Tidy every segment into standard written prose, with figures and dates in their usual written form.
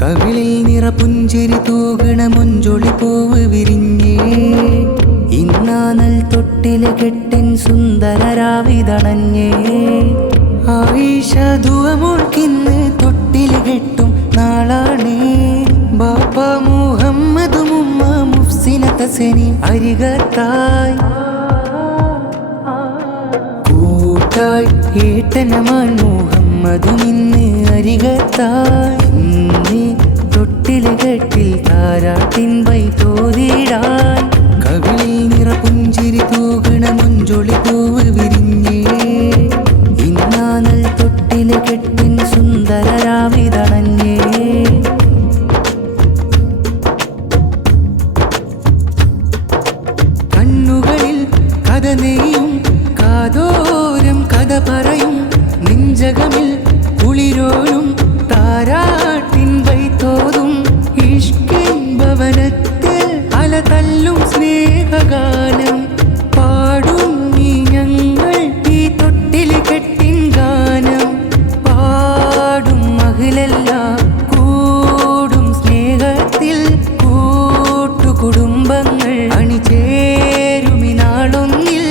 കവിളിൽ നിറപുഞ്ചിരി തൂകണ മൊഞ്ചൊളി പൂവ് വിരിഞ്ഞേ. ഇന്നാനൽ തൊട്ടില് കെട്ടിൻ സുന്ദര രാവിതണഞ്ഞേ. ആയിഷ ദുവമോൾക്കിന്ന് തൊട്ടില് കെട്ടും നാളാണേ. ബാപ്പ മുഹമ്മദും ഉമ്മ മുഫ്സിന തസനി അരികത്തായി. കൂട്ടായി ഏട്ടനമാൻ മുഹമ്മദും ഇന്ന് അരികത്തായി. ഇന്ന് തൊട്ടില് കെട്ടിൽ താരാട്ടിൻ വൈതോതിടാൻ. കവിളിൽ നിറപുഞ്ചിരി തൂകണ മൊഞ്ചൊളി പൂവ് വിരിഞ്ഞേ. ഇന്നാനൽ തൊട്ടില് കെട്ടിൻ സുന്ദര രാവിതണഞ്ഞേ. കണ്ണുകളിൽ കഥ നെയ്യും കാതോരം കഥ പറയും. നെഞ്ചകമിൽ കുളിരോലും താരാട്ടിൻ വൈത്തോതും. ഇഷ്കിൻ ഭവനത്തിൽ അല തല്ലും സ്നേഹഗാനം പാടും നീ ഞങ്ങൾ ഈ തൊട്ടില് കെട്ടിൻ ഗാനം. പാടും മഹിളെല്ലാം കൂടും സ്നേഹത്തിൽ കൂട്ടുകുടുംബങ്ങൾ അണിചേരുമിനാളൊന്നിൽ.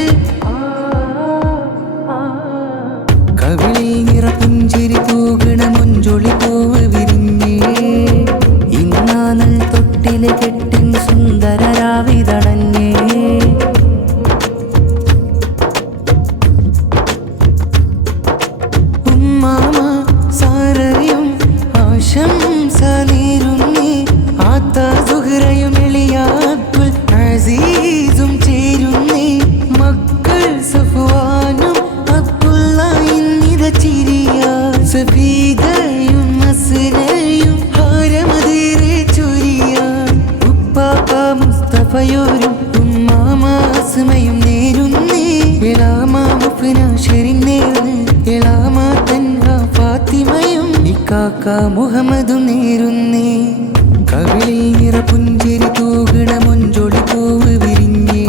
കവിളിൽ നിറപുഞ്ചിരി തൂകണ മൊഞ്ചൊളി പൂവ് വിരിഞ്ഞേ. ഇന്നാനൽ തൊട്ടില് കെട്ടിൻ സുന്ദര രാവിതണഞ്ഞേ. ഉമ്മാമ സാരയും ആശംസ നേരുന്നേ. ആത്ത സുഹ്റയും എളിയ അബ്ദുൽ അസീസും ചേരുന്നേ. മക്കൾ സഫ്വാനും അബ്ദുള്ള ഇന്നിത ചിരിയ. സഫീദയും അസ്രയും ഹാരമതേറെ ചൊരിയ. ഉപ്പാപ്പ മുസ്തഫയോരും ഉമ്മാമ അസ്മയും നേരുന്നേ. എളാമ മുഫ്ന ഷെറിൻ നേരുന്നു. എളാമ തൻഹ ഫാത്തിമയും ഇക്കാക്ക മുഹമ്മദും നേരുന്നേ. കവിളിൽ നിറപുഞ്ചിരി തൂകണ മൊഞ്ചൊളി പൂവ് വിരിഞ്ഞേ.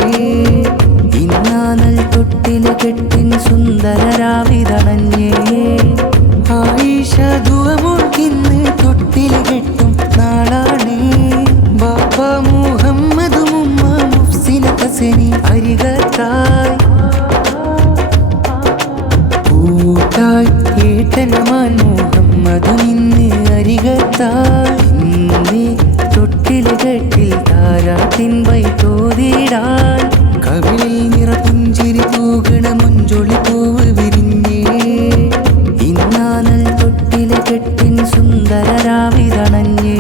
ഇന്നാനൽ തൊട്ടില് കെട്ടിൻ സുന്ദര രാവിതണഞ്ഞേ. ആയിഷ ദുവമോൾക്കിന്ന് തൊട്ടില് കെട്ടും നാളാണേ. ബാപ്പ മുഹമ്മദും ഉമ്മ മുഫ്സിന തസനി അരികത്തായി. കൂട്ടായി ഏട്ടനമാൻ മുഹമ്മദും ഇന്ന് അരികത്തായി. ഇന്ന് തൊട്ടില് കെട്ടിൽ താരാട്ടിൻ വൈതോതിടാൻ. കവിളിൽ നിറപുഞ്ചിരി തൂകണ മൊഞ്ചൊളി പൂവ് വിരിഞ്ഞേ. ഇന്നാനൽ തൊട്ടില് കെട്ടിൻ സുന്ദര രാവിതണഞ്ഞേ.